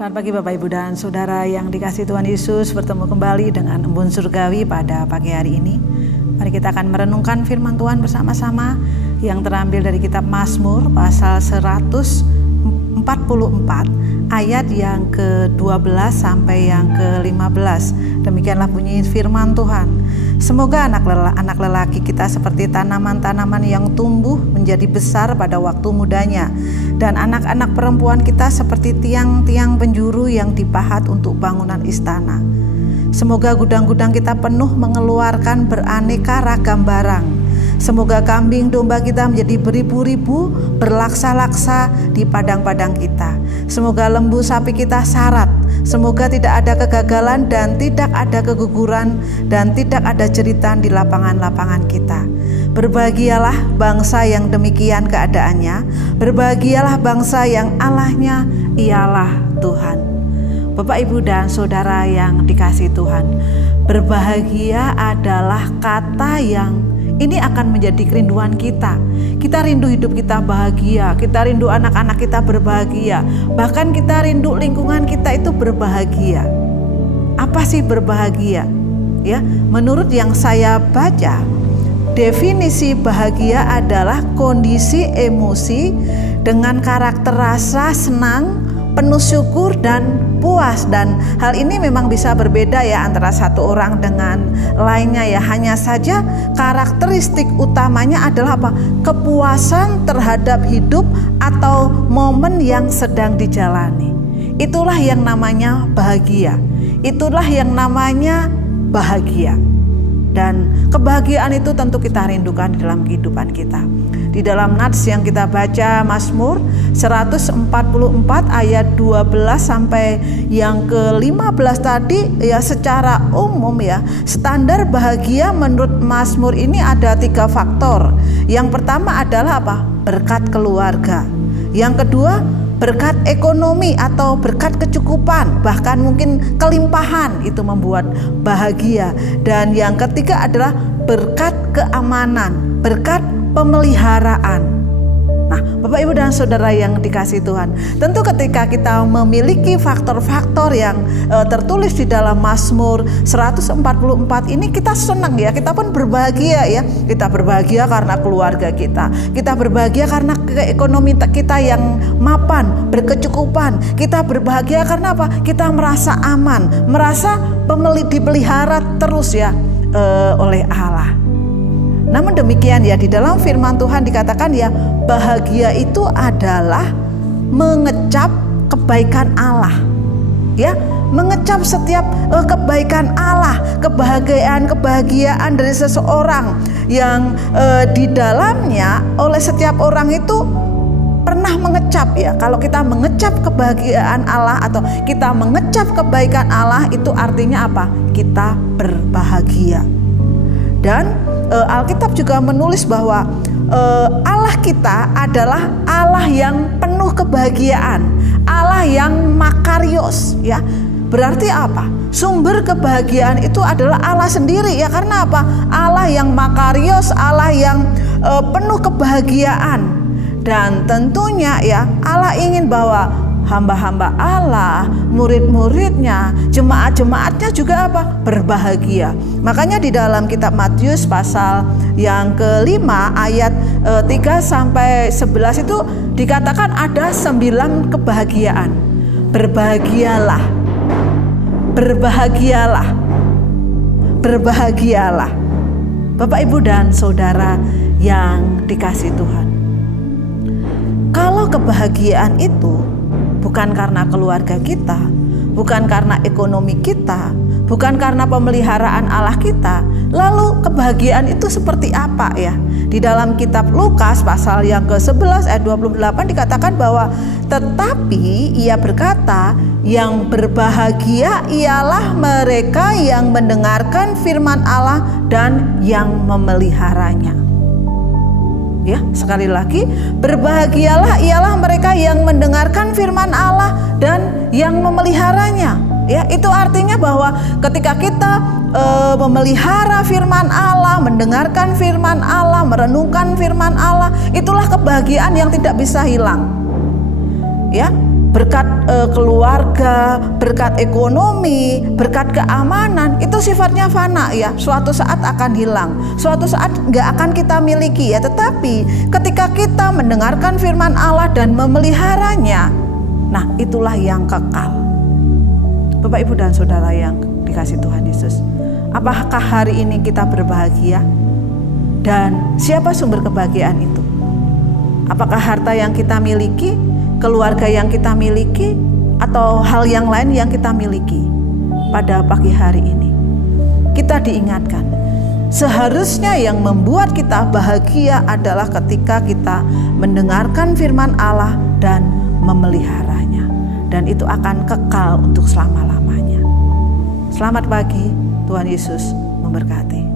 Selamat pagi Bapak Ibu dan Saudara yang dikasihi Tuhan Yesus, bertemu kembali dengan Embun Surgawi pada pagi hari ini. Mari kita akan merenungkan firman Tuhan bersama-sama yang terambil dari kitab Mazmur pasal 144 ayat yang ke-12 sampai yang ke-15. Demikianlah bunyi firman Tuhan. Semoga anak lelaki kita seperti tanaman-tanaman yang tumbuh menjadi besar pada waktu mudanya, dan anak-anak perempuan kita seperti tiang-tiang penjuru yang dipahat untuk bangunan istana. Semoga gudang-gudang kita penuh mengeluarkan beraneka ragam barang. Semoga kambing domba kita menjadi beribu-ribu, berlaksa-laksa di padang-padang kita. Semoga lembu sapi kita syarat. Semoga tidak ada kegagalan dan tidak ada keguguran dan tidak ada jeritan di lapangan-lapangan kita. Berbahagialah bangsa yang demikian keadaannya. Berbahagialah bangsa yang Allahnya ialah Tuhan. Bapak, Ibu, dan Saudara yang dikasihi Tuhan, berbahagia adalah kata yang ini akan menjadi kerinduan kita. Kita rindu hidup kita bahagia, kita rindu anak-anak kita berbahagia, bahkan kita rindu lingkungan kita itu berbahagia. Apa sih berbahagia? Ya, menurut yang saya baca, definisi bahagia adalah kondisi emosi dengan karakter rasa senang, penuh syukur dan puas. Dan hal ini memang bisa berbeda ya antara satu orang dengan lainnya ya. Hanya saja karakteristik utamanya adalah apa? Kepuasan terhadap hidup atau momen yang sedang dijalani. Itulah yang namanya bahagia. Itulah yang namanya bahagia. Dan kebahagiaan itu tentu kita rindukan di dalam kehidupan kita. Di dalam nats yang kita baca Mazmur 144 ayat 12 sampai yang ke-15 tadi ya, secara umum ya, standar bahagia menurut Mazmur ini ada 3 faktor. Yang pertama adalah apa? Berkat keluarga. Yang kedua, berkat ekonomi atau berkat kecukupan, bahkan mungkin kelimpahan, itu membuat bahagia. Dan yang ketiga adalah berkat keamanan, berkat pemeliharaan. Nah, Bapak, Ibu, dan Saudara yang dikasihi Tuhan, tentu ketika kita memiliki faktor-faktor yang tertulis di dalam Mazmur 144 ini, kita senang ya, kita pun berbahagia ya. Kita berbahagia karena keluarga kita. Kita berbahagia karena ekonomi kita yang mapan, berkecukupan. Kita berbahagia karena apa? Kita merasa aman, merasa dipelihara terus ya oleh Allah. Namun demikian ya, di dalam firman Tuhan dikatakan ya, bahagia itu adalah mengecap kebaikan Allah. Ya, mengecap setiap kebaikan Allah, kebahagiaan dari seseorang yang di dalamnya oleh setiap orang itu pernah mengecap ya. Kalau kita mengecap kebahagiaan Allah atau kita mengecap kebaikan Allah, itu artinya apa? Kita berbahagia. Dan Alkitab juga menulis bahwa Allah kita adalah Allah yang penuh kebahagiaan, Allah yang makarios ya. Berarti apa? Sumber kebahagiaan itu adalah Allah sendiri ya. Karena apa? Allah yang makarios, Allah yang penuh kebahagiaan. Dan tentunya ya, Allah ingin bahwa hamba-hamba Allah, murid-muridnya, jemaat-jemaatnya juga apa? Berbahagia. Makanya di dalam kitab Matius pasal yang ke-5 ayat 3 sampai 11 itu dikatakan ada 9 kebahagiaan. Berbahagialah. Berbahagialah. Berbahagialah. Bapak, Ibu, dan Saudara yang dikasihi Tuhan. Kalau kebahagiaan itu bukan karena keluarga kita, bukan karena ekonomi kita, bukan karena pemeliharaan Allah kita, lalu kebahagiaan itu seperti apa ya? Di dalam kitab Lukas pasal yang ke-11 ayat 28 dikatakan bahwa tetapi ia berkata, yang berbahagia ialah mereka yang mendengarkan firman Allah dan yang memeliharanya. Ya, sekali lagi, berbahagialah ialah mereka yang mendengarkan firman Allah dan yang memeliharanya. Ya, itu artinya bahwa ketika kita memelihara firman Allah, mendengarkan firman Allah, merenungkan firman Allah, itulah kebahagiaan yang tidak bisa hilang. Ya, berkat keluarga, berkat ekonomi, berkat keamanan, itu sifatnya fana ya. Suatu saat akan hilang, suatu saat nggak akan kita miliki ya. Tetapi ketika kita mendengarkan firman Allah dan memeliharanya, nah itulah yang kekal. Bapak, Ibu, dan Saudara yang dikasih Tuhan Yesus, apakah hari ini kita berbahagia? Dan siapa sumber kebahagiaan itu? Apakah harta yang kita miliki, keluarga yang kita miliki, atau hal yang lain yang kita miliki? Pada pagi hari ini kita diingatkan, seharusnya yang membuat kita bahagia adalah ketika kita mendengarkan firman Allah dan memeliharanya, dan itu akan kekal untuk selama-lamanya. Selamat pagi, Tuhan Yesus memberkati.